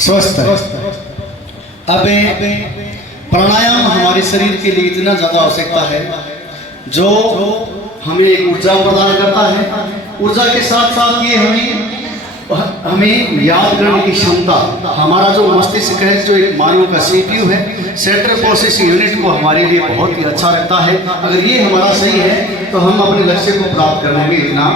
स्वस्थ है। अब प्राणायाम हमारे शरीर के लिए इतना ज़्यादा आवश्यकता है जो हमें ऊर्जा प्रदान करता है। ऊर्जा के साथ साथ ये हमें याद करने की क्षमता, हमारा जो मस्तिष्क है, जो एक मानव का सीपीयू है, सेंट्रल प्रोसेसिंग यूनिट, को हमारे लिए बहुत ही अच्छा लगता है। अगर ये हमारा सही है तो हम अपने लक्ष्य को प्राप्त करने में इतना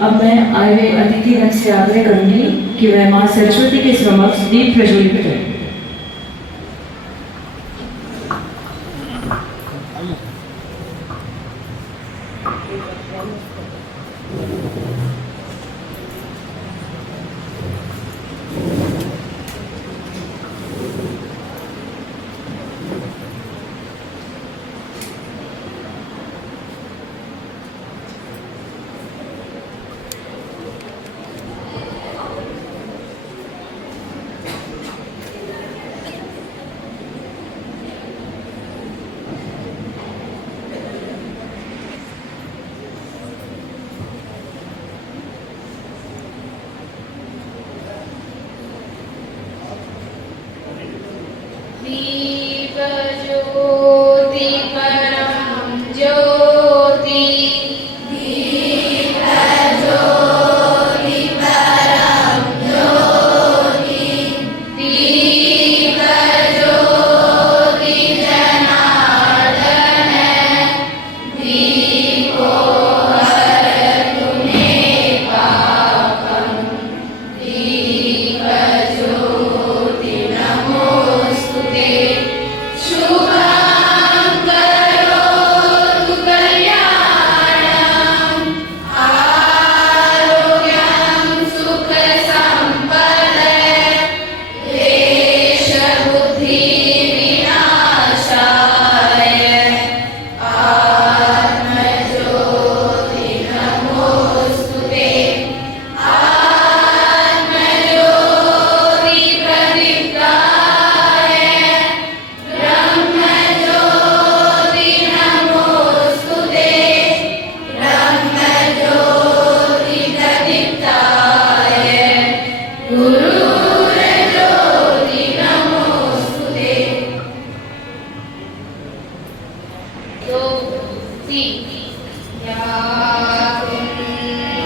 अब मैं आए हुए अतिथि रंग से आग्रह करूंगी कि वह मां सरस्वती के समक्ष दीप प्रज्वलित करें।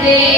Yeah.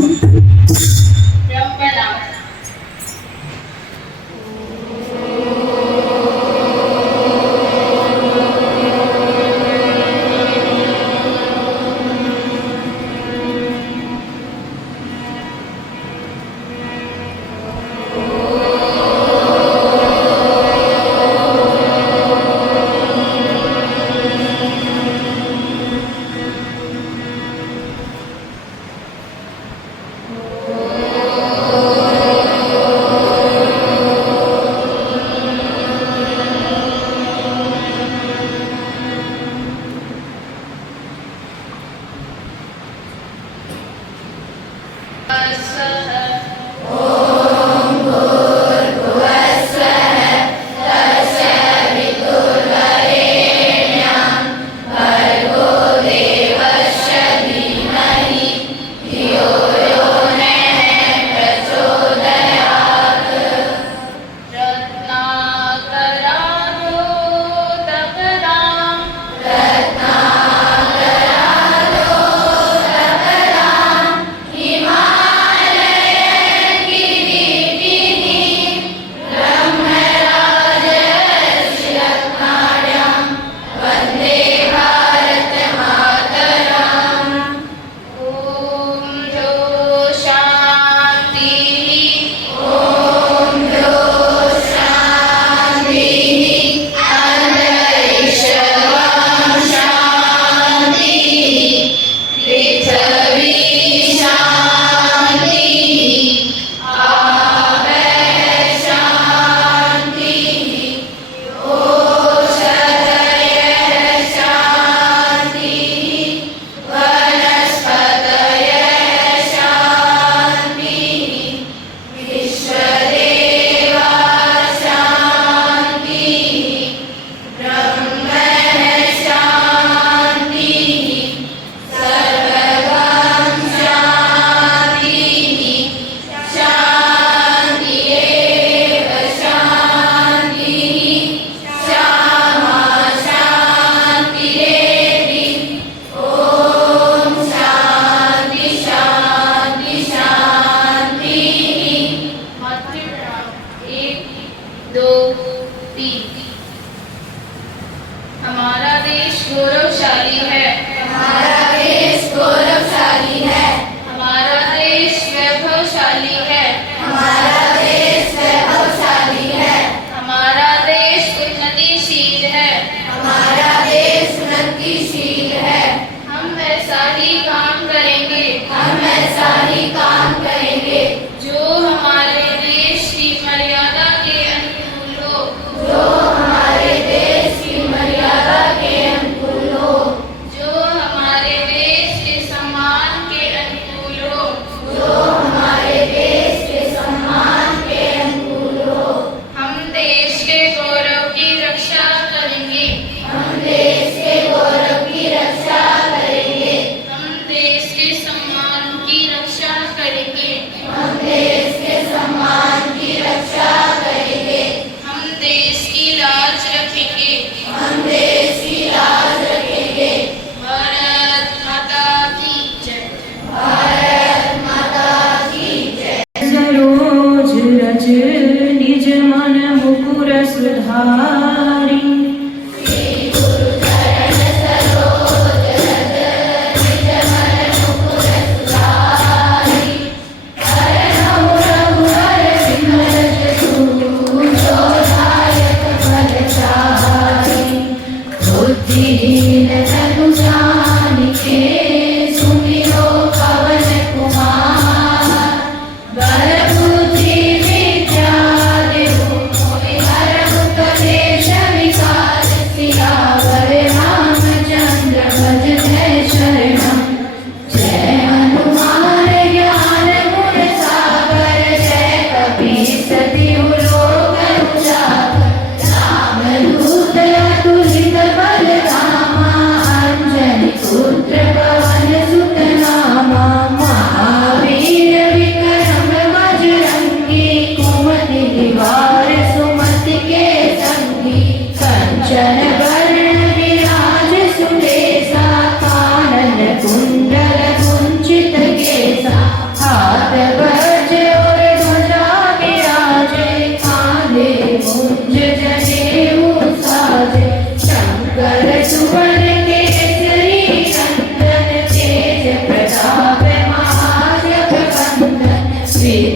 प्रणाम।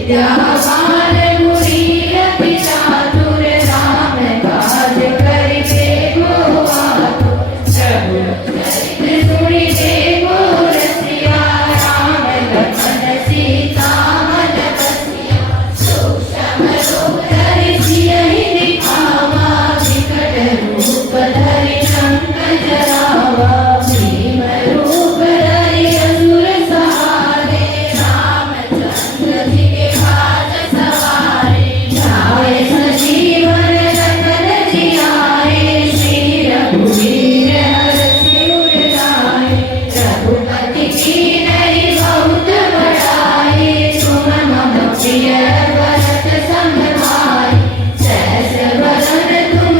विद्यावान गुणी अति चातुर राम काज करिबे को आतुर प्रभु चरित सुनिबे को रसिया राम लखन सीता मन बसिया सूक्ष्म रूप धरि सियहि दिखावा विकट रूप धरि शंख जरावा भीम रूप धरि असुर सहारे रामचंद्र जी के काज सवारे जाए सजीवन लखन जियाए श्री रघुवीर हरषि उर लाए रघुपति की नई बहुत बड़ाई तुम मम प्रिय भरत सम भाई सहस बदन तुम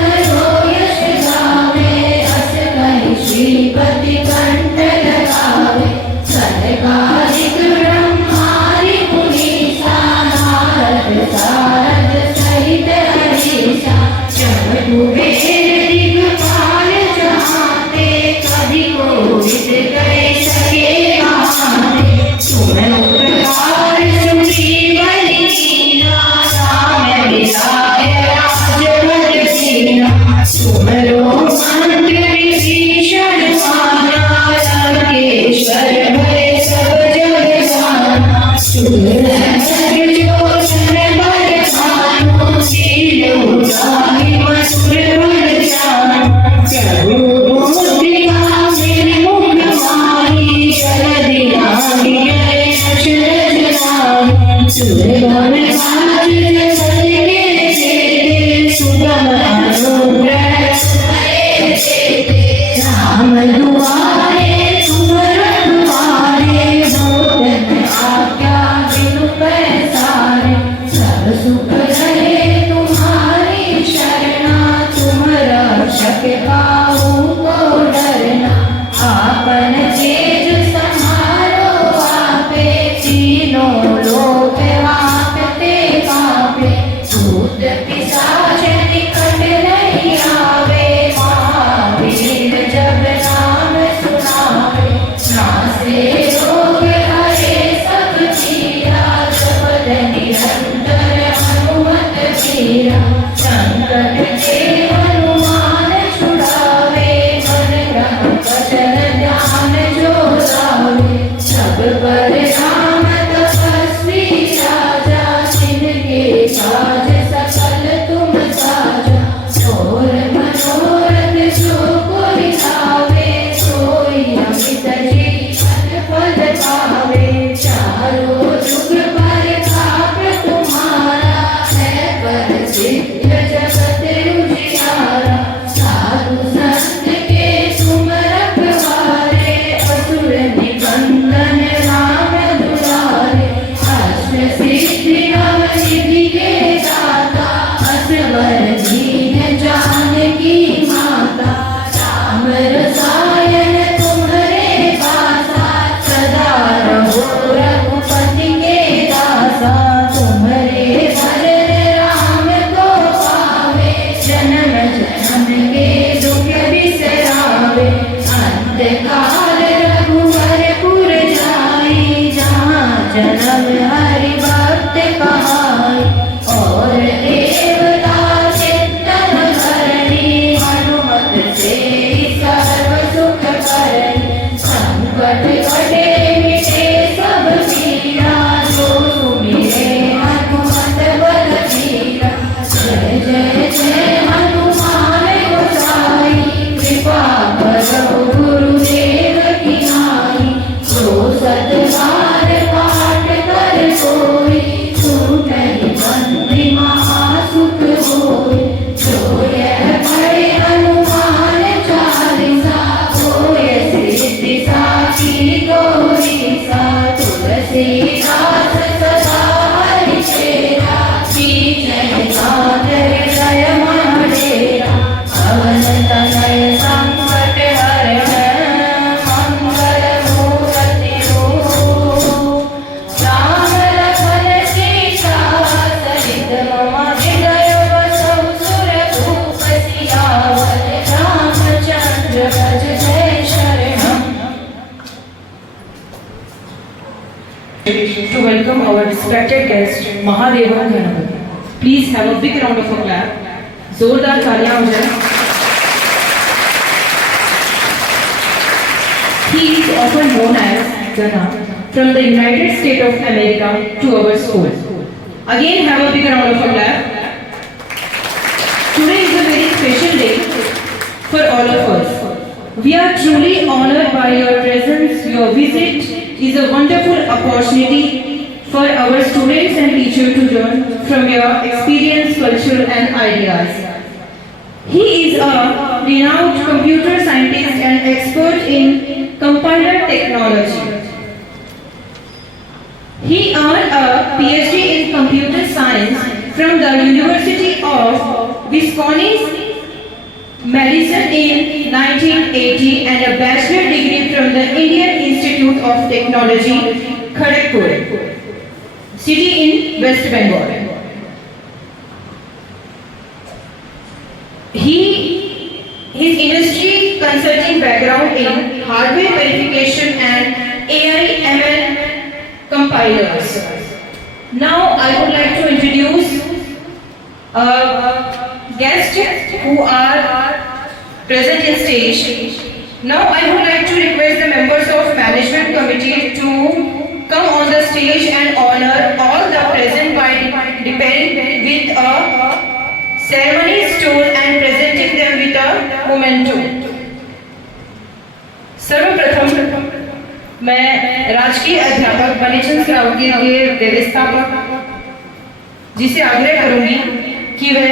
यश गावे अस कहि श्रीपति कंठ लगावे सनकादिक ब्रह्मादि मुनीसा नारद सारद सहित हरीसा जब कुबेर दिगपाल जहाते कभी कोविद कह सके महाते तुम उपकार सुग्रीव लीना राम मिलाए राजपद दीना तुमरो मंत्र विभीषण माना लंकेश्वर भय सब जग जाना सुंदर जोशन बरसानो शीलो जाहि मधुर वर जाना प्रभु मुद्रिका निर्मुख माही शरदि आदि अक्षर जनाहि सुरगम साज जगत के चेते सुगम अनुग्रह सुमरे चेते राम दुआरे तुम रखवारे बहुत आज्ञा बिनु पैसारे सब सुख रहे तुम्हारी शरणा तुम रक्षक काहू को डरना आपन तेज समारो आपे तीनों लोक आपते to welcome our respected guest, Mahadevan Ganapati. Please have a big round of applause. जोरदार तालियां हो जाए. He is often known as Gana from the United States of America to our school. Again, have a big round of applause. Today is a very special day for all of us. We are truly honored by your presence. Your visit is a wonderful opportunity for our students and teachers to learn from your experience, culture and ideas. He is a renowned computer scientist and expert in compiler technology. He earned a PhD in computer science from the University of Wisconsin-Madison in 1980 and a bachelor degree from the Indian Institute of Technology, Kharagpur, city in West Bengal. His industry consulting background in hardware verification and AI/ML compilers. Now I would like to introduce guests who are present in stage. Now I would like to request the members of management committee to come on the stage and honor all the present by preparing with a ceremony stool and presenting them with a memento. सर्वप्रथम मैं राजकीय अध्यापक बनीचंद सरावगी के व्यवस्थापक जी से आग्रह करूंगी कि वह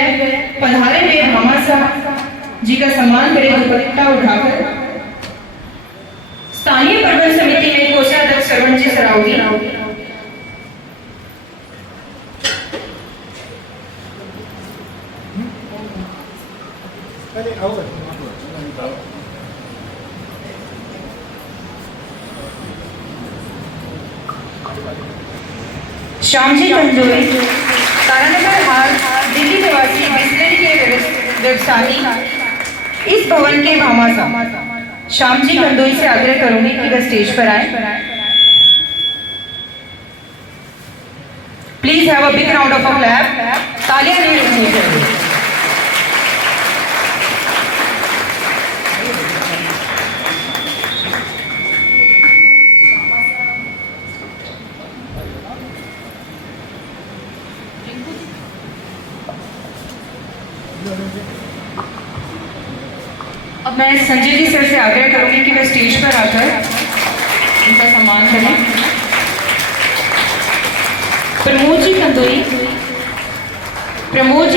पधारे हुए भामासा जी का सम्मान करें दुपट्टा उठाकर. स्थानीय प्रबंध समिति में कोषाध्यक्ष श्रवण जी सरावगी, श्यामजी कंदोई, तारानगर हाल, दिल्ली निवासी बिस्लरी के व्यवसायी, इस भवन के भामासा श्यामजी कंदोई से आग्रह करूंगी कि वह स्टेज पर आए. Please have a big round of clap. तालियां नहीं रुकनी चाहिए. अब मैं संजय जी सर से आग्रह करूंगी कि वे स्टेज पर आकर उनका सम्मान करें. प्रमोद जी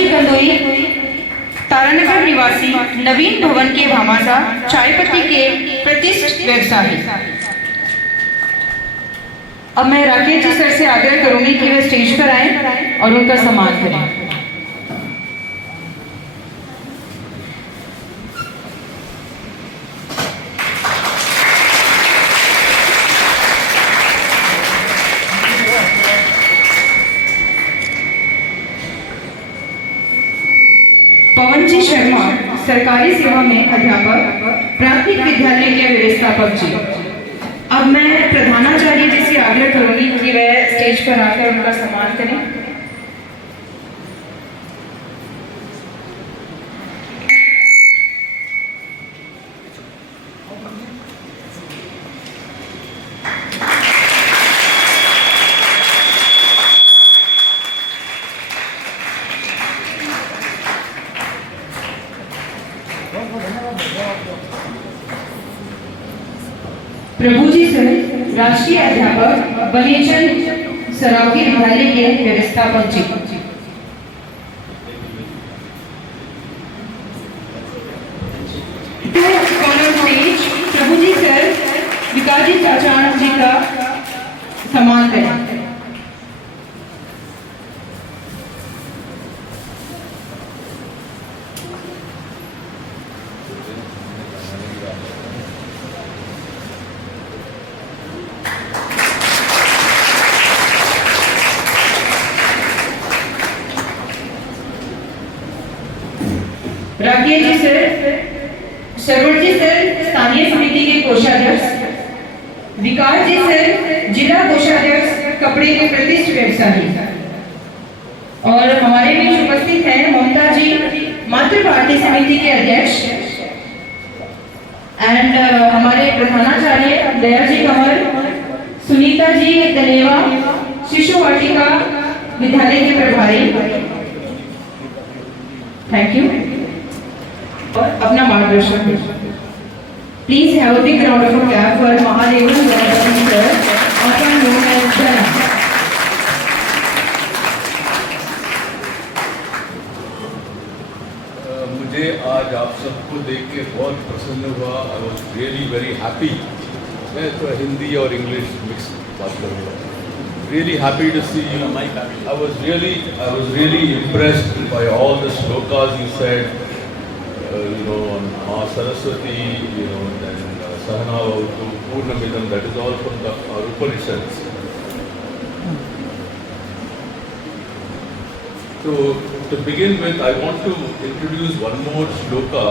कंदोई, तारानगर निवासी, नवीन भवन के भामासा, चाय पत्ती के प्रतिष्ठित व्यवसायी. अब मैं राकेश जी सर से आग्रह करूंगी कि वे स्टेज पर आए और उनका सम्मान करें. पवन जी शर्मा, सरकारी सेवा में अध्यापक, प्राथमिक विद्यालय के व्यवस्थापक जी. अब मैं प्रधानाचार्य जी से आग्रह करूंगी कि वह स्टेज पर आकर उनका सम्मान करें. प्रभु जी सर, राष्ट्रीय अध्यापक, बनीचंद सरावगी विद्यालय के व्यवस्थापक जी. प्रभु जी सर, विकास जी चाचा जी का सम्मान करें. राकेश जी सर, शरवण जी सर, स्थानीय समिति के कोषाध्यक्ष, विकास जी सर, जिला कोषाध्यक्ष, कपड़े के प्रतिष्ठ व्यवसायी। और हमारे बीच उपस्थित हैं ममता जी, मातृ भारती समिति के अध्यक्ष, एंड हमारे प्रधानाचार्य दया जी कंवर, सुनीता जी दनेवा, शिशु वाटिका विद्यालय के प्रभारी। Thank you. और अपना मार्गदर्शन please have a big round of applause for Mahadevan Ganapati sir, also known as Jana. मुझे आज आप सबको देख के बहुत प्रसन्न हुआ। I was really very happy. मैं तो हिंदी और इंग्लिश मिक्स बात करूँगा। Really happy to see you. I was really impressed by all the shlokas you said. On Ma Saraswati, then Sahana Vavtu, Purnamidam. That is all from the Upanishads. So to begin with, I want to introduce one more shloka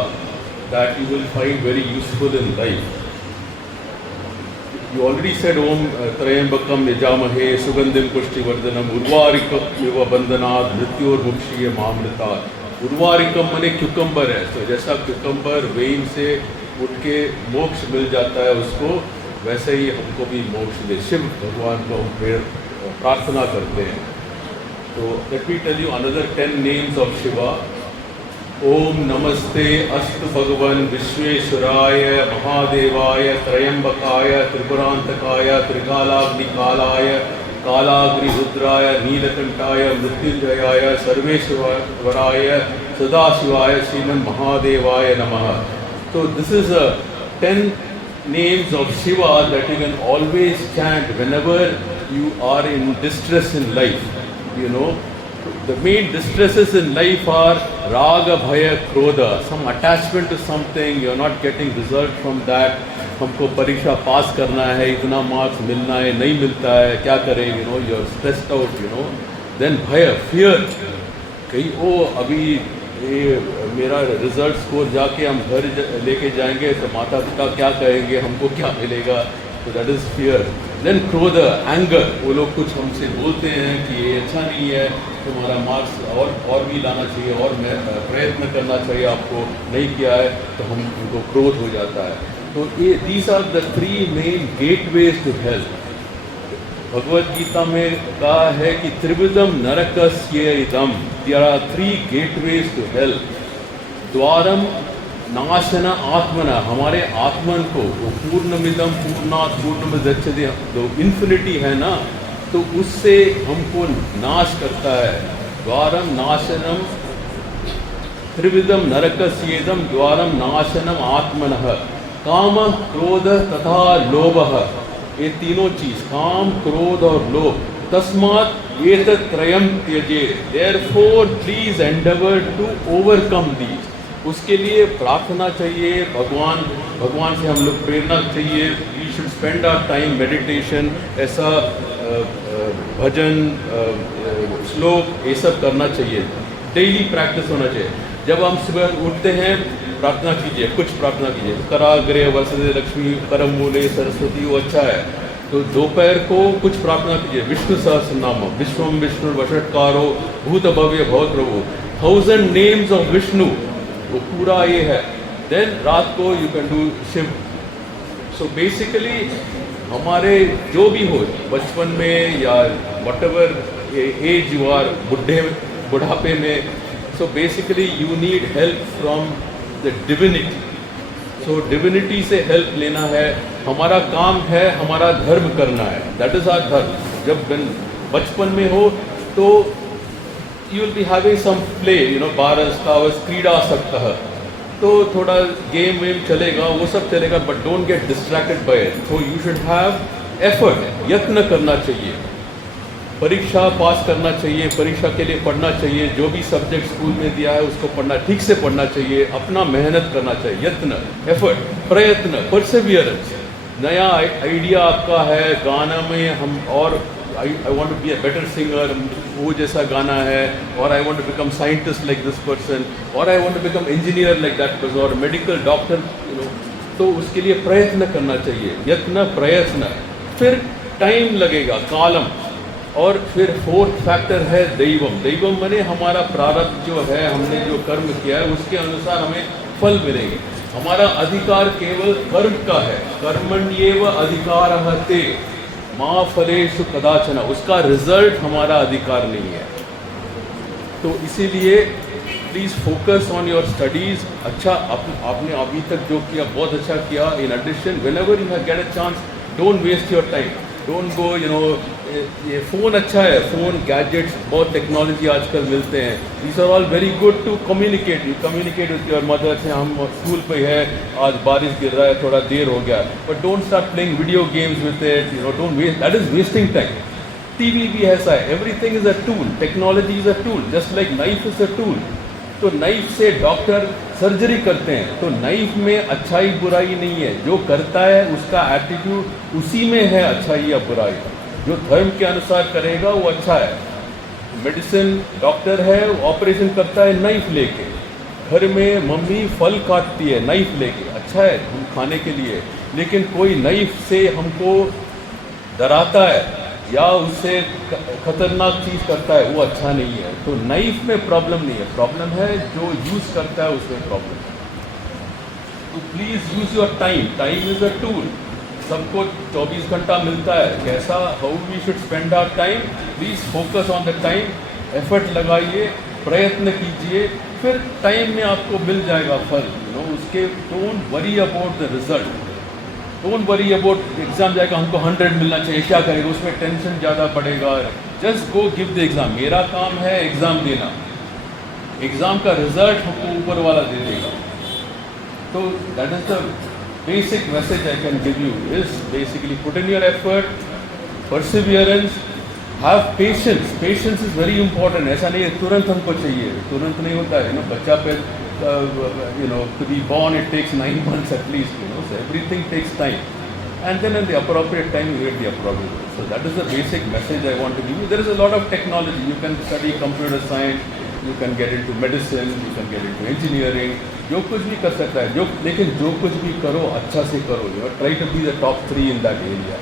that you will find very useful in life. You already said Om Trayambakam Yajamahe Sugandhim Pushtivardhanam Urvarikam Bandhanat Mrityor Mukshya Mamritat। उर्वारिकम माने cucumber है। तो जैसा cucumber when से उठ के मोक्ष मिल जाता है उसको, वैसे ही हमको भी मोक्ष दे। शिव भगवान को हम फिर प्रार्थना करते हैं। तो let me tell you another 10 names of Shiva. ओम नमस्ते अस्तु भगवन विश्वेश्वराय महादेवाय त्रयंबकाय त्रिपुरांतकाय त्रिकालाग्निकालाय कालाग्निरुद्राय नीलकंठाय मृत्युंजयाय सर्वेश्वराय सदाशिवाय श्रीमन महादेवाय नमः। So this is 10 names of Shiva that you can always chant whenever you are in distress in life. The main distresses in life are raga, bhaya, krodha, some attachment to something, you are not getting result from that. हमको परीक्षा पास करना है, इतना marks मिलना है, नहीं मिलता है, क्या करें, you are stressed out, then bhaya, fear, कहीं अभी ये मेरा रिजल्ट स्कोर जाके हम घर लेके जाएंगे तो माता पिता क्या कहेंगे, हमको क्या मिलेगा, तो दैट इज़ फियर। देन क्रोध, एंगर, वो लोग कुछ हमसे बोलते हैं कि ये अच्छा नहीं है, तुम्हारा मार्क्स और भी लाना चाहिए, और प्रयत्न करना चाहिए, आपको नहीं किया है, तो हमको क्रोध हो जाता है। तो ये these are the 3 main gateways to health. Bhagavad Gita में कहा है कि त्रिविधम नरकस्य इदम, there are 3 gateways to health. द्वारम नाशन आत्मना, हमारे आत्मन को, वो पूर्णमिदम पूर्णात पूर्णमुदच्यते, जो इन्फिनिटी है ना, तो उससे हमको नाश करता है। द्वारम नाशनम त्रिविधम नरकस्येदम द्वारम नाशनम आत्मनः। काम क्रोध तथा लोभः, ये तीनों चीज, काम क्रोध और लोभ, तस्मात् एतत् त्रयं त्यजेत्, therefore please endeavour to overcome these. उसके लिए प्रार्थना चाहिए, भगवान से हम लोग प्रेरणा चाहिए। We should spend our time meditation, ऐसा भजन श्लोक ये सब करना चाहिए, डेली प्रैक्टिस होना चाहिए। जब हम सुबह उठते हैं प्रार्थना कीजिए, कुछ प्रार्थना कीजिए, कराग्रे वसते लक्ष्मी करम मूले सरस्वती, वो अच्छा है। तो दोपहर को कुछ प्रार्थना कीजिए, विष्णु सहस्रनाम, विश्वम विष्णु वषट्कारो भूत भव्य भव प्रभु, 1000 नेम्स ऑफ विष्णु, वो पूरा ये है। देन रात को you can do Shiv. So basically हमारे जो भी हो, बचपन में या व्हाटएवर एज यू आर, बुढ़ापे में, so basically you need help from the divinity. So divinity से हेल्प लेना है, हमारा काम है, हमारा धर्म करना है, दैट इज आवर धर्म। जब बचपन में हो तो you will be having some play, बारस कावस क्रीड़ा सप्ताह, तो थोड़ा गेम वेम चलेगा, वो सब चलेगा, but don't get distracted by it. So you should have effort, यत्न करना चाहिए, परीक्षा पास करना चाहिए, परीक्षा के लिए पढ़ना चाहिए, जो भी सब्जेक्ट स्कूल में दिया है उसको पढ़ना, ठीक से पढ़ना चाहिए, अपना मेहनत करना चाहिए, यत्न, एफर्ट, प्रयत्न, परसेवियरेंस। नया आइडिया आपका है गाना में, हम और I want to be a better singer, वो जैसा गाना है, और I want to become scientist like this person, और I want to become engineer like that person, और medical doctor, तो उसके लिए प्रयत्न करना चाहिए, यत्न प्रयत्न। फिर टाइम लगेगा, कालम, और फिर फोर्थ फैक्टर है दैवम। दैवम माने हमारा प्रारब्ध जो है, हमने जो कर्म किया है उसके अनुसार हमें फल मिलेंगे। हमारा अधिकार केवल कर्म का है, कर्मण्येव अधिकारः ते मा फलेषु कदाचन, उसका रिजल्ट हमारा अधिकार नहीं है। तो इसीलिए please focus on your studies. अच्छा, आपने अभी तक जो किया बहुत अच्छा किया। In addition whenever you get a chance, don't waste your time, don't go ये फ़ोन अच्छा है, फ़ोन गैजेट्स बहुत टेक्नोलॉजी आजकल मिलते हैं, these are all very good to communicate. You communicate with your mother से हम स्कूल पे है, आज बारिश गिर रहा है, थोड़ा देर हो गया, but don't start playing video games with it, don't waste, that is wasting time. TV भी ऐसा है, everything is a tool, technology is a tool, just like knife is a tool. तो नाइफ से डॉक्टर सर्जरी करते हैं, तो knife में अच्छाई बुराई नहीं है, जो करता है उसका एटीट्यूड उसी में है अच्छाई या बुराई। जो धर्म के अनुसार करेगा वो अच्छा है। मेडिसिन डॉक्टर है, वो ऑपरेशन करता है नाइफ लेके, घर में मम्मी फल काटती है नाइफ लेके, अच्छा है हम खाने के लिए, लेकिन कोई नाइफ से हमको डराता है या उससे खतरनाक चीज़ करता है, वो अच्छा नहीं है। तो नाइफ में प्रॉब्लम नहीं है, प्रॉब्लम है जो यूज़ करता है उसमें प्रॉब्लम है। तो please use your time, time is a tool. सबको 24 घंटा मिलता है, कैसा how we should spend our time, please focus on the time, effort लगाइए, प्रयत्न कीजिए, फिर टाइम में आपको मिल जाएगा फल। उसके don't worry about the result, don't worry about exam जाएगा हमको 100 मिलना चाहिए, क्या करेगा, उसमें टेंशन ज़्यादा बढ़ेगा। Just go give the exam. मेरा काम है एग्ज़ाम देना, एग्ज़ाम का रिजल्ट हमको ऊपर वाला दे देगा। तो that is the basic message I can give you is basically put in your effort, perseverance, have patience. Patience is very important. ऐसा नहीं है तुरंत हमको चाहिए, तुरंत नहीं होता है। बच्चा पे to be born it takes 9 months at least, so everything takes time, and then at the appropriate time you get the appropriate. So that is the basic message I want to give you. There is a lot of technology, you can study computer science, you can get into medicine, you can get into engineering, जो कुछ भी कर सकता है, लेकिन जो कुछ भी करो अच्छा से करो। Try to be the top 3 in that area.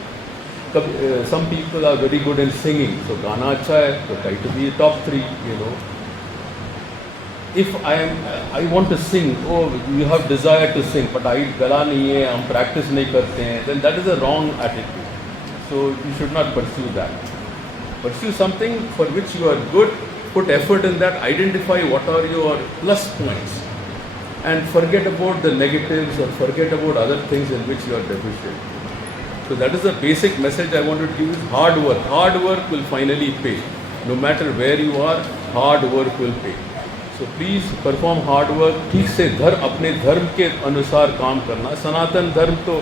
Some people are very good in singing, तो गाना अच्छा है तो try to be top 3। If I want to sing, oh you have desire to sing but I गला नहीं है, हम practice नहीं करते हैं, then that is a wrong attitude. So you should not pursue that. Pursue something for which you are good, put effort in that, identify what are your plus points and forget about the negatives or forget about other things in which you are deficient. So that is the basic message I want to give you. Hard work. Hard work will finally pay. No matter where you are, hard work will pay. So please perform hard work. ठीक से अपने धर्म के अनुसार काम करना। सनातन धर्म तो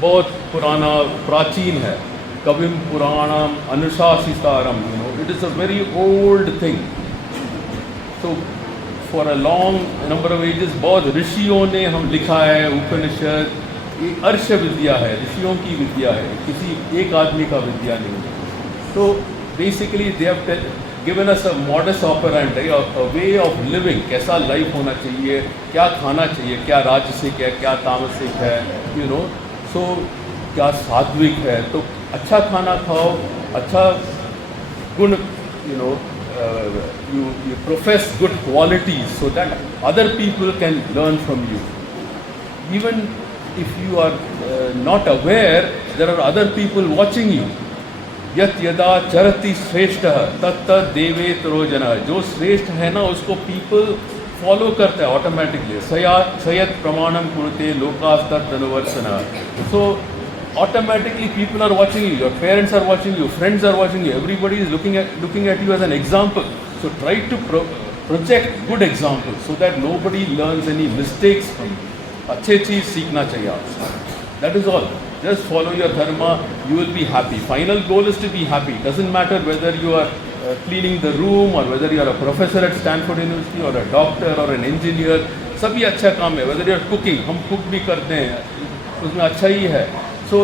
बहुत पुराना प्राचीन है। कविम पुराणम अनुशासितारम, it is a very old thing. So for a long number of ages बहुत ऋषियों ने हम लिखा है, उपनिषद, ये अर्श विद्या है, ऋषियों की विद्या है, किसी एक आदमी का विद्या नहीं है। तो basically they have given us a modus operandi, a way of living, कैसा लाइफ होना चाहिए, क्या खाना चाहिए, क्या राजसिक है, क्या तामसिक है, सो क्या सात्विक है। तो अच्छा खाना खाओ, अच्छा गुण, you profess good qualities so that other people can learn from you. Even if you are not aware, there are other people watching you. यत यदा चरति श्रेष्ठः तत् तत् देवेतरो जनः, जो श्रेष्ठ है ना उसको पीपल फॉलो करता है ऑटोमेटिकली। सयत प्रमाणम कुरुते लोकास्तत् अनुवर्तनः। सो automatically people are watching you, your parents are watching you, friends are watching you, everybody is looking at you as an example. So try to project good examples so that nobody learns any mistakes from you. अच्छे चीज़ सीखना चाहिए आपसे। That is all. Just follow your dharma, you will be happy. Final goal is to be happy. Doesn't matter whether you are cleaning the room or whether you are a professor at Stanford University or a doctor or an engineer, सभी अच्छा काम है। Whether you are cooking, हम cook भी करते हैं, उसमें अच्छा ही है। So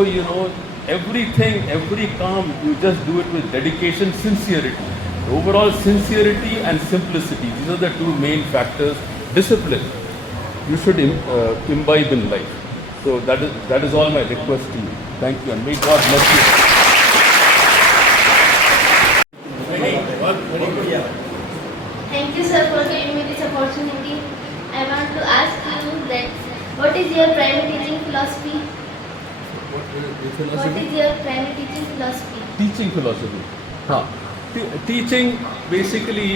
everything, every काम, you just do it with dedication, sincerity. Overall sincerity and simplicity, these are the two main factors. Discipline, you should imbibe in life. So that is all my request to you. Thank you and may God bless you. is your primary teaching philosophy? What philosophy? is your primary teaching philosophy? Teaching philosophy, हाँ, teaching basically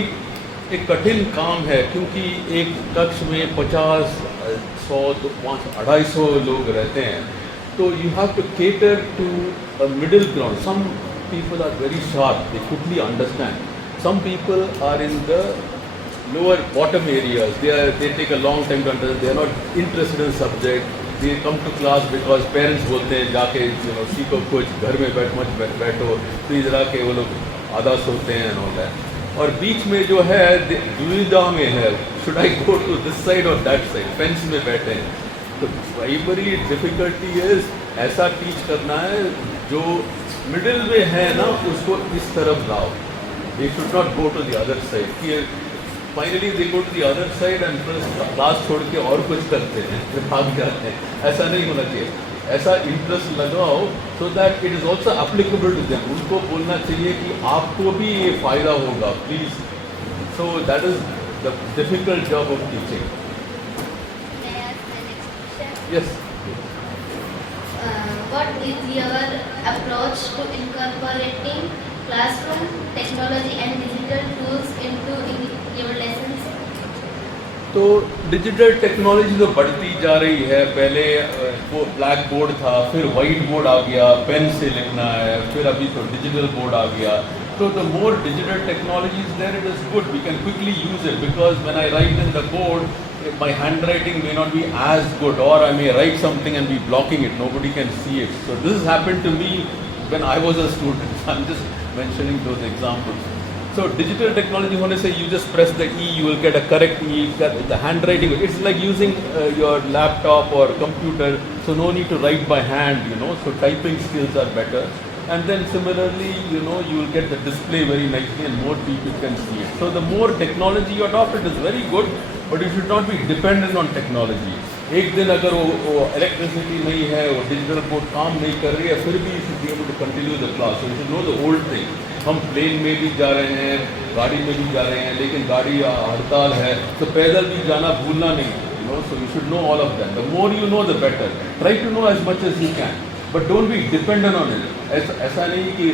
एक कठिन काम है क्योंकि एक कक्ष में 50, 100, 250 लोग रहते हैं, तो you have to cater to a middle ground. Some people are very sharp, they quickly understand. Some people are in the lower bottom areas, they take a long time to understand, they are not interested in subject. They come to class because parents बोलते हैं जाके सीखो कुछ, घर में बैठो, तो इधर आके वो लोग आधा सोते हैं and all that. और बीच में जो है दुविधा में है, should I go to this side और दैट साइड, फेंस में बैठे हैं. तो प्राइमरी डिफिकल्टी इज ऐसा टीच करना है जो मिडिल में है ना, उसको इस तरफ लाओ. They should not go to the other side. Finally they go to the other side and class छोड़ के और कुछ करते हैं, फिर भाग जाते हैं. ऐसा नहीं होना चाहिए. ऐसा इंटरेस्ट लगाओ so that it is also applicable to them. उनको बोलना चाहिए कि आपको भी ये फ़ायदा होगा, please. So that is the difficult job of teaching. May I ask my next question? Yes. What is your approach to incorporating classroom technology and digital tools into your lessons? तो डिजिटल टेक्नोलॉजी तो बढ़ती जा रही है. पहले वो black board था, फिर वाइट बोर्ड आ गया, पेन से लिखना है, फिर अभी तो डिजिटल बोर्ड आ गया. So the more digital technology is there, it is good. We can quickly use it because when I write in the board, my handwriting may not be as good, or I may write something and be blocking it. Nobody can see it. So this has happened to me when I was a student. I'm just mentioning those examples. So digital technology होने से you just press the E, you will get a correct E. The handwriting, it's like using your laptop or computer. So no need to write by hand, So typing skills are better. And then similarly, you will get the display very nicely and more people can see it. So the more technology you adopt, it is very good, but you should not be dependent on technology. एक दिन अगर वो electricity नहीं है, वो digital board काम नहीं कर रही है, फिर भी you should be able to continue the class. So you should know the old thing. हम प्लेन में भी जा रहे हैं, गाड़ी में भी जा रहे हैं, लेकिन गाड़ी हड़ताल है, तो पैदल भी जाना भूलना नहीं. So you should know all of that. The more you know, the better. Try to know as much as you can, but don't be dependent on it. ऐसा नहीं कि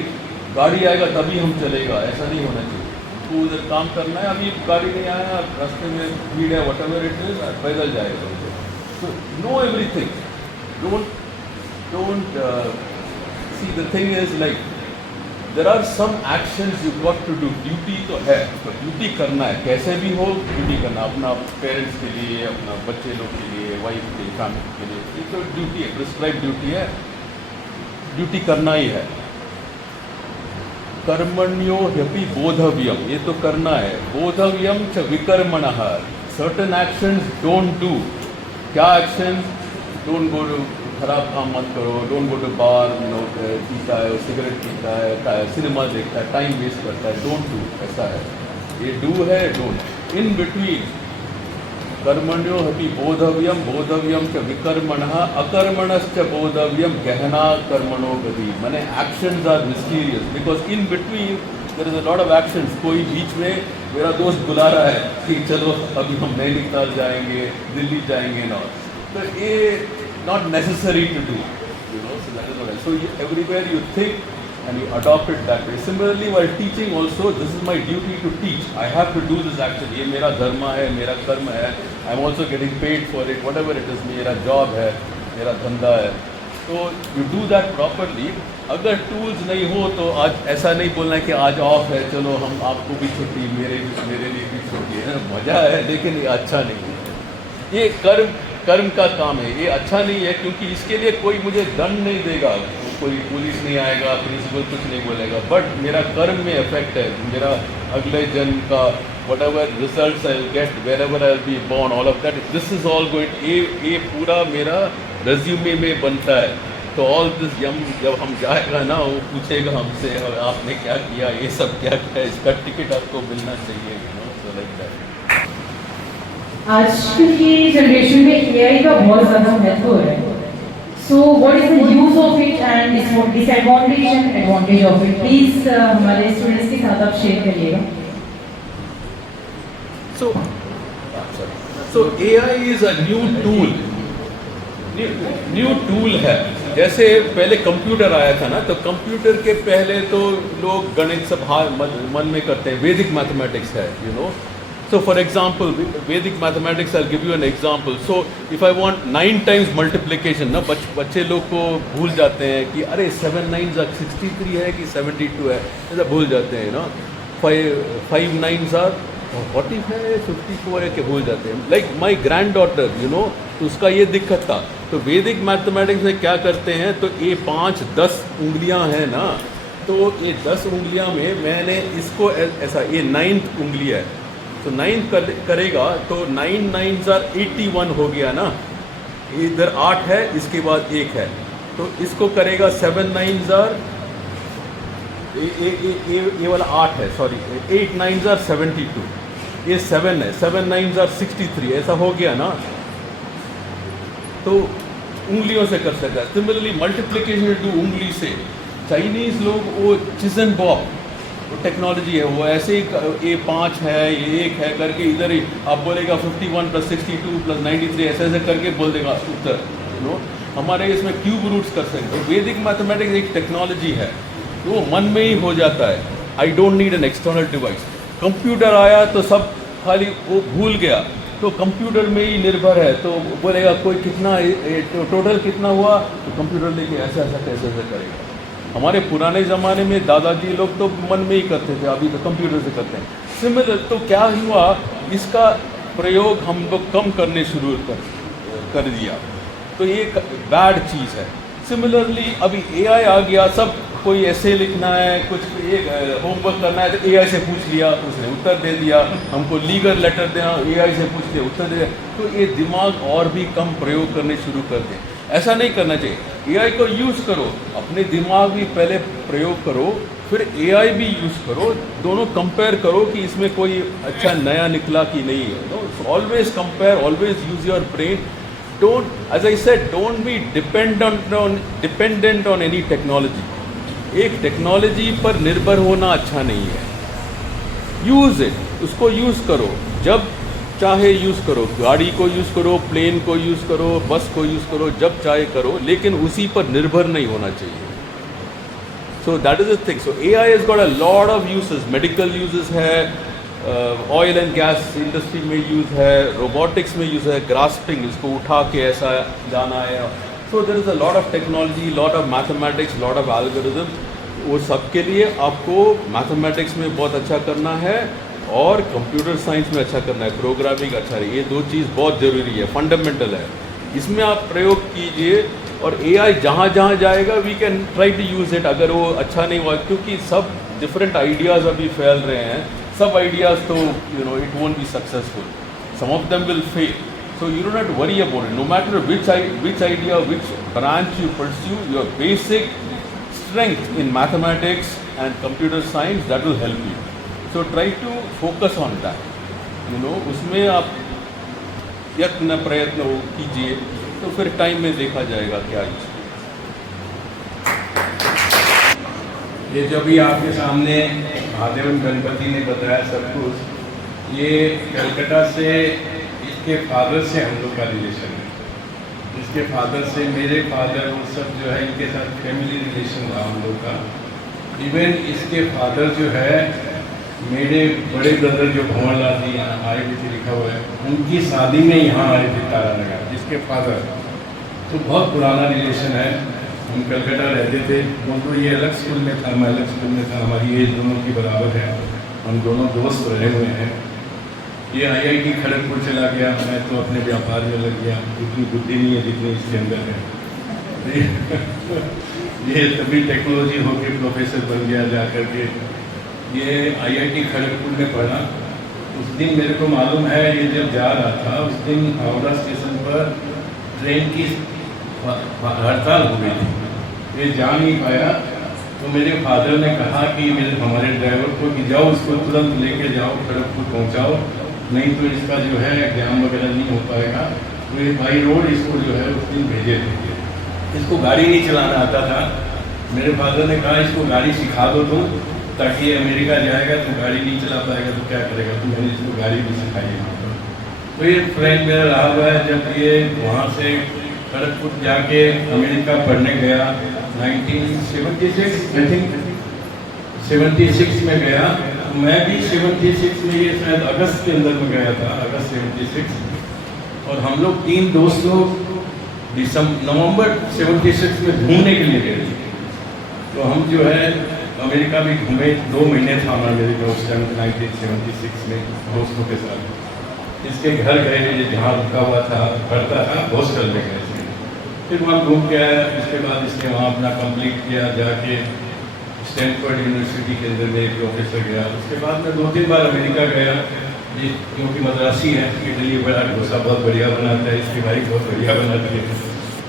गाड़ी आएगा तभी हम चलेगा, ऐसा नहीं होना चाहिए. तो उधर काम करना है, अभी गाड़ी नहीं आया, रास्ते में भीड़ है, whatever it is, पैदल जाएगा. So know everything. Don't see, the thing is like there are some actions you got to do. Duty तो है, तो ड्यूटी करना है, कैसे भी हो ड्यूटी करना. अपना पेरेंट्स के लिए, अपना बच्चे लोग के लिए, वाइफ के लिए, फैमिली के लिए, ये तो ड्यूटी है, प्रिस्क्राइब ड्यूटी है, ड्यूटी करना ही है. कर्मण्यो ह्यपि बोधव्यम, ये तो करना है. बोधव्यम च विकर्मणः, सर्टन एक्शंस डोंट डू. क्या एक्शन? डोंट गो टू, खराब काम मत करो. डोंट गो टू बार, पीता है, सिगरेट पीता है, सिनेमा देखता है, टाइम वेस्ट करता है. डोंट डू, ऐसा है. ये डू है, डोंट. इन बिटवीन कर्मण्यो ह्यपि बोधव्यम, बोधव्यम च विकर्मणः, अकर्मणश्च बोधव्यम गहना कर्मणो गति. माने actions are mysterious because in between there is a lot of actions. कोई बीच में मेरा दोस्त बुला रहा है कि चलो अभी हम नैनीताल जाएंगे, दिल्ली जाएंगे ना, तो ये not necessary to do, so that is what so everywhere you think and you adopt it that way. Similarly, while teaching also, this is my duty to teach. I have to do this action. ये मेरा धर्म है, मेरा कर्म है. I am also getting paid for it, whatever it is. मेरा job है, मेरा धंधा है. So you do that properly. अगर tools नहीं हो तो आज ऐसा नहीं बोलना है कि आज ऑफ है, चलो हम आपको भी छुट्टी, मेरे लिए भी छुट्टी है. मज़ा है, लेकिन ये अच्छा नहीं है. ये कर्म का काम है, ये अच्छा नहीं है, क्योंकि इसके लिए कोई मुझे दंड नहीं देगा, कोई पुलिस नहीं आएगा, प्रिंसिपल कुछ नहीं बोलेगा, बट मेरा कर्म में इफेक्ट है. मेरा अगले जन्म का whatever results I will get, wherever I will be born, all of that, this is all going, ये पूरा मेरा रेज्यूमे में बनता है. तो ऑल दिस जब हम जाएगा ना, वो पूछेगा हमसे आपने क्या किया, ये सब क्या किया, इसका टिकट आपको मिलना चाहिए. So like that. आजकल की जनरेशन में AI का बहुत ज़्यादा महत्व हो रहा है. So what is the use of it and disadvantage and advantage of it? Please हमारे स्टूडेंट्स के साथ आप शेयर करिएगा. So AI is a new tool. New tool है। जैसे पहले कंप्यूटर आया था ना, तो कंप्यूटर के पहले तो लोग गणित सब मन में करते हैं, वैदिक मैथमेटिक्स है, you know. So for example, Vedic mathematics, I'll give you an example. So if I want 9 times multiplication, ना बच्चे लोग को भूल जाते हैं कि अरे 7 9s are 63 है कि 72 है, ऐसा भूल जाते हैं ना। 5 9s are 40 है, 54 है कि भूल जाते हैं। Like my granddaughter, you know, तो उसका ये दिक्कत था। तो वैदिक मैथमेटिक्स में क्या करते हैं, तो ये 5 10 उंगलियां हैं ना, तो ये 10 उंगलियां में मैंने इसको ऐसा, ये 9th उंगली है, तो 9 करेगा तो 9 9s are 81 हो गया ना। इधर 8 है, इसके बाद 1 है, तो इसको करेगा 7 9s are ये वाला 8 है, सॉरी 8 9s are 72, ये 7 है, 7 9s are 63, ऐसा हो गया ना। तो उंगलियों से कर सकता है। सिमिलरली मल्टीप्लिकेशन टू उंगली से, चाइनीज़ लोग वो चिज़न बॉब टेक्नोलॉजी है, वो ऐसे ही ये 5 है, ये 1 है करके इधर ही आप बोलेगा 51 + 62 + 93 ऐसे ऐसे करके बोल देगा उत्तर, यू नो। हमारे इसमें क्यूब रूट्स कर सकते हैं। वैदिक मैथमेटिक्स एक टेक्नोलॉजी है, वो मन में ही हो जाता है। I don't need an external device. Computer आया तो सब खाली वो भूल गया, तो कंप्यूटर में ही निर्भर है, तो बोलेगा कोई कितना टोटल कितना हुआ, तो कंप्यूटर लेके ऐसा ऐसा कैसे ऐसा करेगा। हमारे पुराने ज़माने में दादाजी लोग तो मन में ही करते थे, अभी तो कंप्यूटर से करते हैं। सिमिलर तो क्या हुआ, इसका प्रयोग हम लोग कम करने शुरू कर दिया, तो ये बैड चीज़ है। सिमिलरली अभी एआई आ गया, सब कोई ऐसे लिखना है, कुछ होमवर्क करना है तो एआई से पूछ लिया, उसने उत्तर दे दिया। हमको लीगल लेटर देना, एआई से पूछ लिया, उत्तर दे दिया। तो ये दिमाग और भी कम प्रयोग करने शुरू कर दें। ऐसा नहीं करना चाहिए। एआई को यूज़ करो, अपने दिमाग भी पहले प्रयोग करो, फिर एआई भी यूज़ करो, दोनों कंपेयर करो कि इसमें कोई अच्छा नया निकला कि नहीं है। Always compare, always use your brain. Don't, as I said, don't be dependent on any technology. एक टेक्नोलॉजी पर निर्भर होना अच्छा नहीं है। यूज़ इट, उसको यूज़ करो, जब चाहे यूज़ करो। गाड़ी को यूज़ करो, प्लेन को यूज़ करो, बस को यूज़ करो, जब चाहे करो, लेकिन उसी पर निर्भर नहीं होना चाहिए। So that is the thing. So AI has got a lot of uses. Medical uses है, ऑयल एंड गैस इंडस्ट्री में यूज़ है, रोबोटिक्स में यूज़ है, ग्रास्पिंग, इसको उठा के ऐसा जाना है। So there is a lot of technology, lot of mathematics, lot of algorithm. वो सबके लिए आपको मैथमेटिक्स में बहुत अच्छा करना है और कंप्यूटर साइंस में अच्छा करना है, प्रोग्रामिंग अच्छा है। ये 2 चीज़ बहुत ज़रूरी है, फंडामेंटल है। इसमें आप प्रयोग कीजिए और एआई जहाँ जहाँ जाएगा we can try to use it. अगर वो अच्छा नहीं हुआ, क्योंकि सब डिफरेंट आइडियाज़ अभी फैल रहे हैं, सब आइडियाज़ तो you know it won't be successful, some of them will fail. So you don't have to worry about it. No matter which idea, which branch you pursue, your basic strength in mathematics and computer science, that will help you. So try to focus on that. You know, उसमें आप यत्न प्रयत्न कीजिए, तो फिर time में देखा जाएगा क्या है। ये जो भी आपके सामने महादेवन गणपति ने बताया सब कुछ, ये कलकत्ता से इसके फादर से हम लोग का रिलेशन है। इसके फादर से मेरे फादर, वो सब जो है इनके साथ फैमिली रिलेशन था हम लोग का। इवन इसके फादर जो है, मेरे बड़े ब्रदर जो भंवरलाल जी यहाँ आए हुए थे, लिखा हुआ है, उनकी शादी में यहाँ आए थे तारानगर, जिसके फादर। तो बहुत पुराना रिलेशन है। हम कलकत्ता रहते थे, वो तो ये अलग स्कूल में था, मैं अलग स्कूल में था, हमारी एज दोनों की बराबर है, हम दोनों दोस्त रहे हुए हैं। ये IIT खड़गपुर चला गया, मैं तो अपने व्यापार में लग गया, उतनी बुद्धि नहीं है जितनी इसके अंदर है। ये तभी टेक्नोलॉजी होके प्रोफेसर बन गया जा करके। ये IIT खड़गपुर में पढ़ा। उस दिन मेरे को मालूम है, ये जब जा रहा था उस दिन हावड़ा स्टेशन पर ट्रेन की हड़ताल हो गई थी, ये जा नहीं पाया। तो मेरे फादर ने कहा कि हमारे ड्राइवर को कि जाओ इसको तुरंत लेके जाओ, खड़गपुर पहुंचाओ, नहीं तो इसका जो है एग्जाम वगैरह नहीं हो पाएगा। तो ये बाई रोड इसको जो है उस दिन भेजे थे। इसको गाड़ी नहीं चलाना आता था। मेरे फादर ने कहा इसको गाड़ी सिखा दो तुम, ताकि ये अमेरिका जाएगा तो गाड़ी नहीं चला पाएगा तो क्या करेगा। तो मैंने इसको गाड़ी भी सिखाई। तो ये फ्रेंड मेरा रहा हुआ है। जब ये वहाँ से खड़गपुर जाके अमेरिका पढ़ने गया 1976 आई थिंक 76 में गया। तो मैं भी 76 में, ये शायद अगस्त के अंदर में गया था, अगस्त 76। और हम लोग 3 दोस्त लोग नवंबर 76 में घूमने के लिए गए थे। तो हम जो है अमेरिका भी घूमे, 2 महीने था हमारा अमेरिका उस टाइम 1976 में दोस्तों के साथ। इसके घर गए ये जहाँ रुका हुआ था, पढ़ता था, हॉस्टल में गए थे। फिर वहाँ घूम के आया। उसके बाद इसने वहाँ अपना कंप्लीट किया, जाके स्टैनफोर्ड यूनिवर्सिटी के अंदर में एक प्रोफेसर गया। उसके बाद मैं 2-3 बार अमेरिका गया, ये क्योंकि मद्रासी है, इडली बड़ा डोसा बहुत बढ़िया बनाता है, इसकी वाइफ बहुत बढ़िया बनाती है।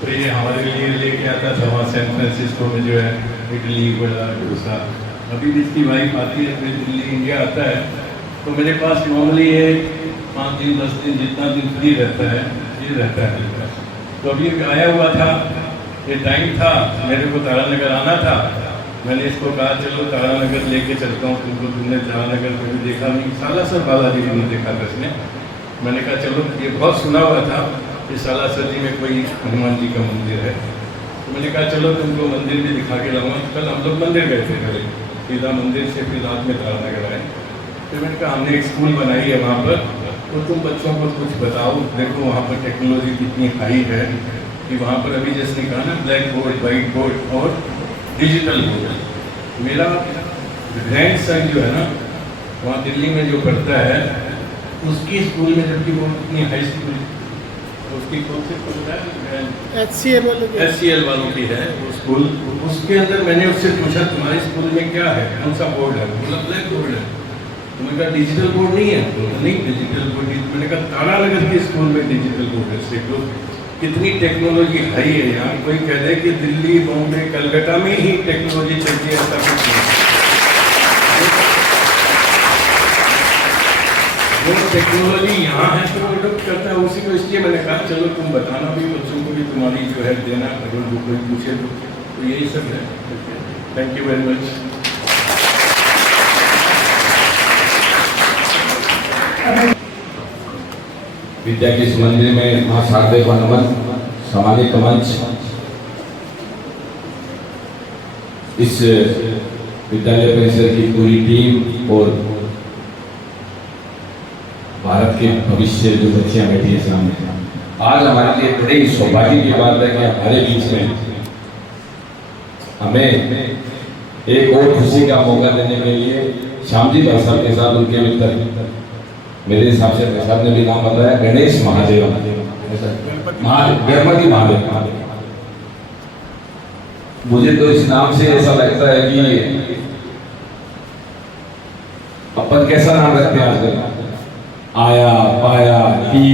तो ये हमारे लिए लेके आता था वहाँ सैन फ्रांसिस्को में जो है इडली बड़ा डोसा। अभी भी इसकी वाइफ आती है, फिर दिल्ली इंडिया आता है तो मेरे पास नॉर्मली ये 5 दिन 10 दिन जितना दिन फ्री रहता है ये रहता है मेरे पास। तो अभी आया हुआ था, ये टाइम था, मेरे को तारानगर आना था। मैंने इसको कहा चलो तारानगर लेके चलता हूँ तुमको, तुमने तारानगर कभी देखा नहीं, सालासर बालाजी भी नहीं देखा था इसने। मैंने कहा चलो, ये बहुत सुना हुआ था कि सालासर जी में कोई हनुमान जी का मंदिर है। तो मैंने कहा चलो तुमको मंदिर भी दिखा के लाऊंगा। कल हम लोग मंदिर गए थे, पहले सीधा मंदिर से फिर रात में तारानगर आए। फिर मैंने कहा हमने एक स्कूल बनाई है वहाँ पर, तो तुम बच्चों को कुछ बताओ, देखो वहाँ पर टेक्नोलॉजी कितनी हाई है कि वहाँ पर अभी जैसे कहा ना ब्लैक बोर्ड, वाइट बोर्ड और डिजिटल बोर्ड। मेरा ग्रैंड सन जो है ना वहाँ दिल्ली में जो पढ़ता है उसकी स्कूल में, जबकि वो इतनी हाई स्कूल, उसकी कौन से स्कूल है, HCL वालों की है वो स्कूल। उसके अंदर मैंने उससे पूछा तुम्हारे स्कूल में क्या है, कौन सा बोर्ड है? बोला ब्लैक बोर्ड है। तो मैंने कहा डिजिटल बोर्ड नहीं है? तो नहीं डिजिटल बोर्ड नहीं। मैंने कहा तारानगर के स्कूल में डिजिटल बोर्ड है। देखो कितनी टेक्नोलॉजी हाई है यहाँ। कोई कह दे कि दिल्ली, बॉम्बे, कलकत्ता में ही टेक्नोलॉजी चलती है, ऐसा कुछ नहीं। वो टेक्नोलॉजी यहाँ है तो वो लोग करता है उसी को। इसलिए मैंने कहा चलो तुम बताना भी बच्चों को भी, तुम्हारी जो है देना, अगर वो कोई पूछे तो यही सब है। Thank you very much. विद्या के इस मंदिर में मां शारदे को नमन, सामाजिक मंच इस विद्यालय परिसर की पूरी टीम और भारत के भविष्य जो बच्चियां बैठी है सामने, आज हमारे लिए बड़े ही सौभाग्य की बात है कि हमारे बीच में हमें एक और खुशी का मौका देने के लिए श्याम जी भाई साहब के साथ उनके मित्र, मेरे हिसाब से भाई साहब ने भी नाम बताया, गणेश महादेव, गणपति महादेव। मुझे तो इस नाम से ऐसा लगता है कि अपन कैसा नाम रखते हैं आजकल, आया पाया ही,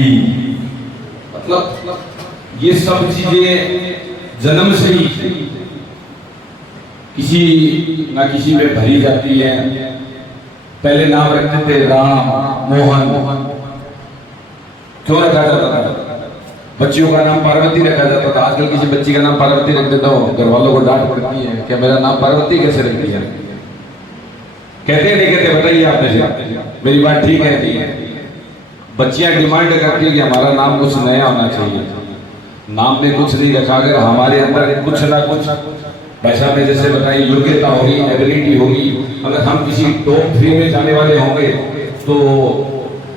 मतलब ये सब चीजें जन्म से ही किसी ना किसी में भरी जाती है। पहले नाम रखते थे राम, मोहन, क्यों रखा जाता था? बच्चियों का नाम पार्वती रखा जाता था। आजकल किसी बच्ची का नाम पार्वती रख देता हो, घर वालों को डांट पड़ती है, क्या मेरा नाम पार्वती कैसे रख दिया? कहते नहीं कहते? बताइए आप में मेरी बात ठीक है? बच्चियां डिमांड करती है कि हमारा नाम कुछ नया होना चाहिए। नाम में कुछ नहीं रखा, अगर हमारे अंदर कुछ ना कुछ पैसा में जैसे बताइए योग्यता होगी, एबिलिटी होगी, अगर हम किसी टॉप 3 में जाने वाले होंगे तो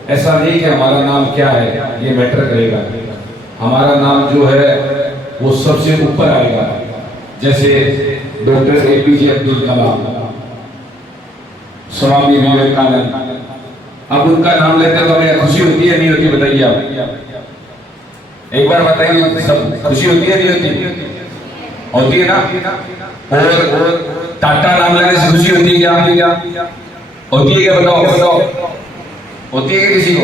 ऐसा नहीं कि हमारा नाम क्या है ये मैटर करेगा। हमारा नाम जो है वो सबसे ऊपर आएगा। जैसे डॉक्टर APJ अब्दुल कलाम, स्वामी विवेकानंद, अब उनका नाम लेते तो हमें खुशी होती है नहीं होती? बताइए आप, एक बार बताइए, सब खुशी होती है नहीं होती? होती है ना? और टाटा नाम लेने से खुशी होती है क्या? होती है क्या? बताओ, होती है क्या किसी को?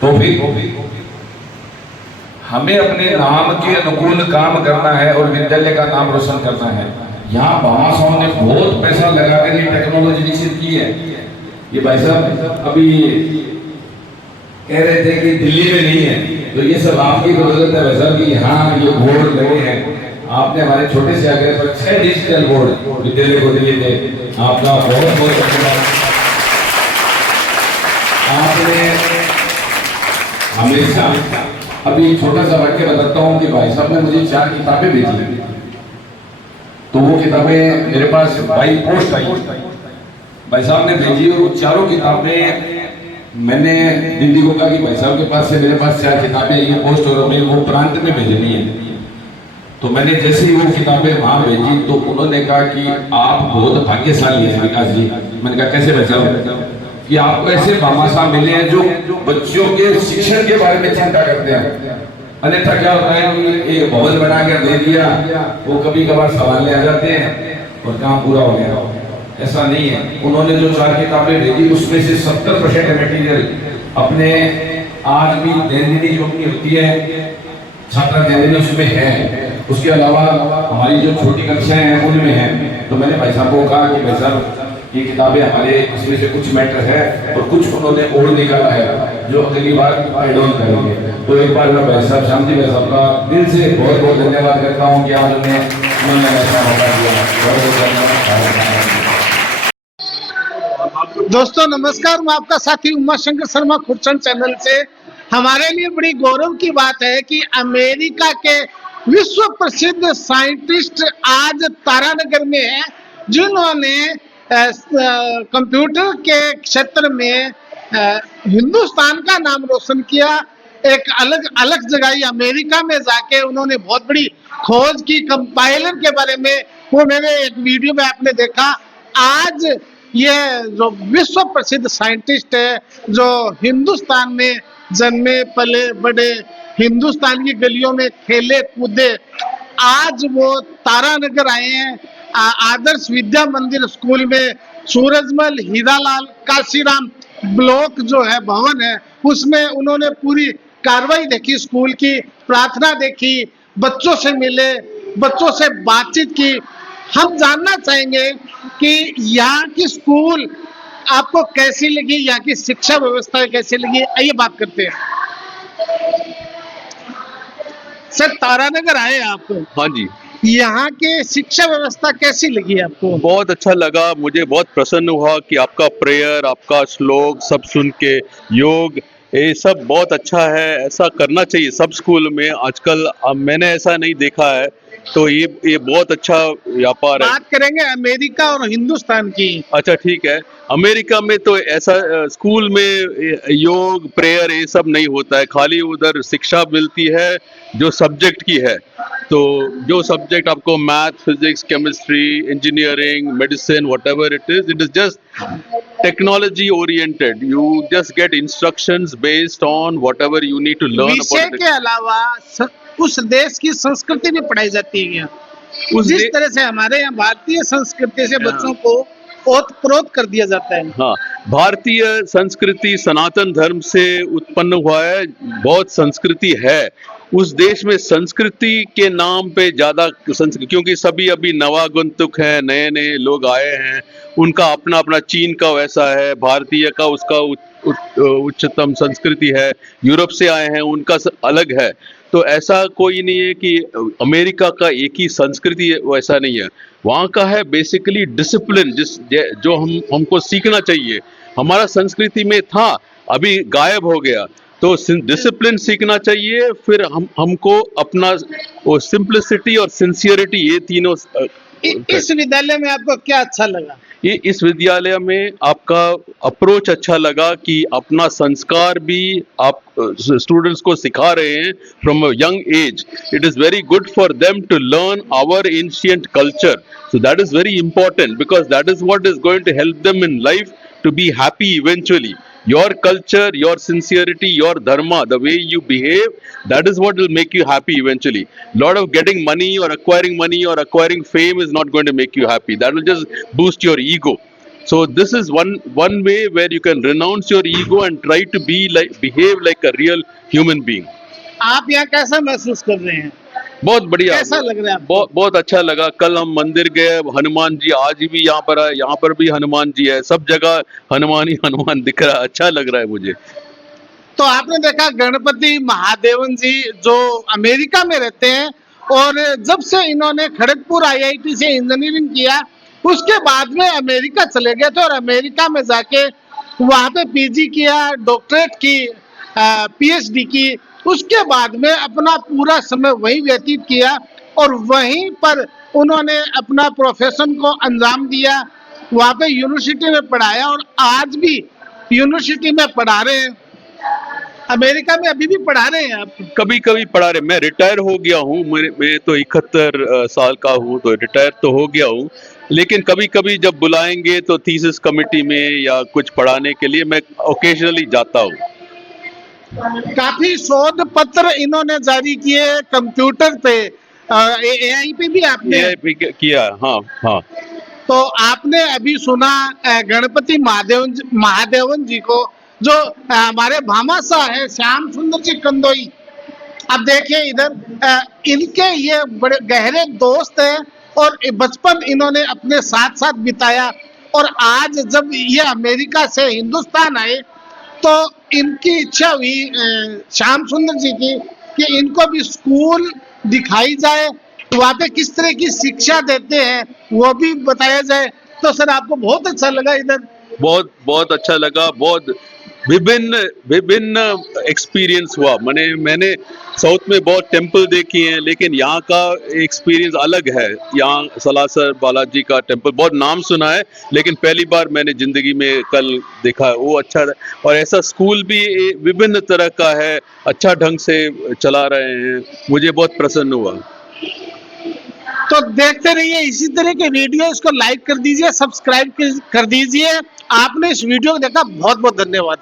तो फिर हमें अपने नाम के अनुकूल काम करना है और विद्यालय का नाम रोशन करना है। यहाँ बाबा साहब ने बहुत पैसा लगाकर ये टेक्नोलॉजी विकसित की है। ये भाई साहब अभी कह रहे थे कि दिल्ली में नहीं है, तो ये सब आपकी बदौलत है भाई साहब कि यहाँ ये बोर्ड लगे हैं। आपने हमारे छोटे से आगे पर 6 डिजिटल बोर्ड विद्यालय को दिए थे, आपका बहुत बहुत धन्यवाद। आपने हमेशा अभी एक छोटा सा वाक्य बताता हूँ कि भाई साहब ने मुझे 4 किताबें भेजी, तो वो किताबें मेरे पास बाई पोस्ट आई, भाई साहब ने भेजी, और वो चारों किताबें मैंने दीदी को कहा कि भाई साहब के पास से मेरे पास 4 किताबें ये पोस्ट और हमें वो प्रांत में भेजनी है। तो मैंने जैसे ही वो किताबें वहां भेजी तो उन्होंने कहा कि आप बहुत भाग्यशाली हैं विकास जी। मैंने कहा कैसे भाई साहब? कि आपको ऐसे भामाशाह मिले हैं जो बच्चों के शिक्षण के बारे में चिंता करते हैं। अन्यथा क्या होता है कि एक भवन बना के दे दिया, वो कभी कभार सवाल आ जाते हैं और काम पूरा हो गया। ऐसा नहीं है। उन्होंने जो 4 किताबें भेजी उसमें से 70% मटेरियल अपने आज भी दैनिक जो अपनी होती है छात्रा दैनिक उसमें है, उसके अलावा हमारी जो छोटी कक्षाएं हैं उनमें है। तो मैंने भाई साहब को कहा कि भाई साहब ये किताबें हमारे इसमें से कुछ मैटर है और कुछ उन्होंने और निकाला है जो अगली बार ऐड ऑन करेंगे। तो एक बार मैं भाई साहब शांति भाई साहब का दिल से बहुत बहुत धन्यवाद करता हूँ कि आज उन्होंने ऐसा मौका दिया। बहुत बहुत धन्यवाद। दोस्तों नमस्कार, मैं आपका साथी उमा शंकर शर्मा खुरचंद चैनल से। हमारे लिए बड़ी गौरव की बात है कि अमेरिका के विश्व प्रसिद्ध साइंटिस्ट आज तारानगर में हैं, जिन्होंने कंप्यूटर के क्षेत्र में हिंदुस्तान का नाम रोशन किया। एक अलग अलग जगह अमेरिका में जाके उन्होंने बहुत बड़ी खोज की कंपाइलर के बारे में। वो मैंने एक वीडियो में आपने देखा। आज ये जो विश्व प्रसिद्ध साइंटिस्ट है, जो हिंदुस्तान में जन्मे पले बड़े, हिंदुस्तान की गलियों में खेले कूदे, आज वो तारानगर आए हैं। आदर्श विद्या मंदिर स्कूल में सूरजमल हीरालाल काशीराम ब्लॉक जो है भवन है, उसमें उन्होंने पूरी कार्रवाई देखी, स्कूल की प्रार्थना देखी, बच्चों से मिले, बच्चों से बातचीत की। हम जानना चाहेंगे कि यहाँ की स्कूल आपको कैसी लगी, यहाँ की शिक्षा व्यवस्था कैसी लगी। आइए बात करते हैं। सर तारानगर आए आप? हाँ जी, यहाँ के शिक्षा व्यवस्था कैसी लगी आपको? बहुत अच्छा लगा। मुझे बहुत प्रसन्न हुआ कि आपका प्रेयर, आपका श्लोक सब सुन के, योग, ये सब बहुत अच्छा है। ऐसा करना चाहिए सब स्कूल में आजकल। मैंने ऐसा नहीं देखा है, तो ये बहुत अच्छा व्यापार है। बात करेंगे अमेरिका और हिंदुस्तान की। अच्छा ठीक है। अमेरिका में तो ऐसा स्कूल में योग प्रेयर ये सब नहीं होता है, खाली उधर शिक्षा मिलती है जो सब्जेक्ट की है। तो जो सब्जेक्ट आपको math, physics, chemistry, engineering, medicine, whatever it is just technology oriented. You just get instructions based on whatever you need to learn विषय अबाउट। के अलावा उस देश की संस्कृति भी पढ़ाई जाती है। जिस तरह से हमारे यहाँ भारतीय संस्कृति से बच्चों को ओतप्रोत कर दिया जाता है। हाँ, भारतीय संस्कृति सनातन धर्म से उत्पन्न हुआ है। बहुत संस्कृति है उस देश में। संस्कृति के नाम पे ज्यादा क्योंकि सभी अभी नवागंतुक हैं, नए नए लोग आए हैं, उनका अपना अपना, चीन का वैसा है, भारतीय का उसका उच्चतम संस्कृति है, यूरोप से आए हैं उनका अलग है। तो ऐसा कोई नहीं है कि अमेरिका का एक ही संस्कृति है, वैसा नहीं है। वहाँ का है बेसिकली डिसिप्लिन, जो हमको सीखना चाहिए। हमारा संस्कृति में था, अभी गायब हो गया, तो डिसिप्लिन सीखना चाहिए। फिर हमको अपना वो सिंप्लिसिटी और सिंसियरिटी, ये तीनों। इस विद्यालय में आपको क्या अच्छा लगा? इस विद्यालय में आपका अप्रोच अच्छा लगा कि अपना संस्कार भी आप स्टूडेंट्स को सिखा रहे हैं from a young age. It is very good for them to learn our ancient culture. So that is very important because that is what is going to help them in life to be happy eventually. Your culture, your sincerity, your dharma, the way you behave, that is what will make you happy eventually. Lot of getting money or acquiring fame is not going to make you happy. That will just boost your ego. So this is one way where you can renounce your ego and try to behave like a real human being. आप यहाँ कैसा महसूस कर रहे हैं? बहुत बढ़िया, कैसा लग रहा है आपको? बहुत अच्छा लगा। कल हम मंदिर गए, हनुमान जी आज भी यहाँ पर है, यहाँ पर भी हनुमान जी है, सब जगह हनुमान ही हनुमान दिख रहा है। अच्छा लग रहा है मुझे। तो आपने देखा गणपति महादेवन जी जो अमेरिका में रहते हैं, और जब से इन्होंने खड़गपुर IIT से इंजीनियरिंग किया, उसके बाद में अमेरिका चले गए थे और अमेरिका में जाके वहाँ पे PG किया, डॉक्टरेट की, PhD की। उसके बाद में अपना पूरा समय वहीं व्यतीत किया और वहीं पर उन्होंने अपना प्रोफेशन को अंजाम दिया, वहाँ पे यूनिवर्सिटी में पढ़ाया और आज भी यूनिवर्सिटी में पढ़ा रहे हैं। अमेरिका में अभी भी पढ़ा रहे हैं आप? कभी कभी पढ़ा रहे, मैं रिटायर हो गया हूँ, मैं तो 71 साल का हूँ, तो रिटायर तो हो गया हूँ, लेकिन कभी कभी जब बुलाएंगे तो थीसिस कमेटी में या कुछ पढ़ाने के लिए मैं ओकेजनली जाता हूँ। काफी शोध पत्र इन्होंने जारी किए कंप्यूटर पे, एआई पे भी आपने ये किया। हाँ हाँ। तो आपने अभी सुना गणपति महादेवन जी को, जो हमारे भामाशाह है श्याम सुंदर जी कंदोई। अब देखिए इधर इनके ये बड़े गहरे दोस्त हैं और बचपन इन्होंने अपने साथ साथ बिताया, और आज जब ये अमेरिका से हिंदुस्तान आए तो इनकी इच्छा हुई श्याम सुंदर जी की कि इनको भी स्कूल दिखाई जाए, वहाँ पे किस तरह की शिक्षा देते हैं वो भी बताया जाए। तो सर आपको बहुत अच्छा लगा इधर? बहुत बहुत अच्छा लगा, बहुत विभिन्न एक्सपीरियंस हुआ। मैंने साउथ में बहुत टेम्पल देखी हैं, लेकिन यहाँ का एक्सपीरियंस अलग है। यहाँ सलासर बालाजी का टेम्पल बहुत नाम सुना है, लेकिन पहली बार मैंने जिंदगी में कल देखा, वो अच्छा है। और ऐसा स्कूल भी विभिन्न तरह का है, अच्छा ढंग से चला रहे हैं, मुझे बहुत प्रसन्न हुआ। तो देखते रहिए इसी तरह के वीडियो, इसको लाइक कर दीजिए, सब्सक्राइब कर दीजिए। आपने इस वीडियो को देखा, बहुत बहुत धन्यवाद।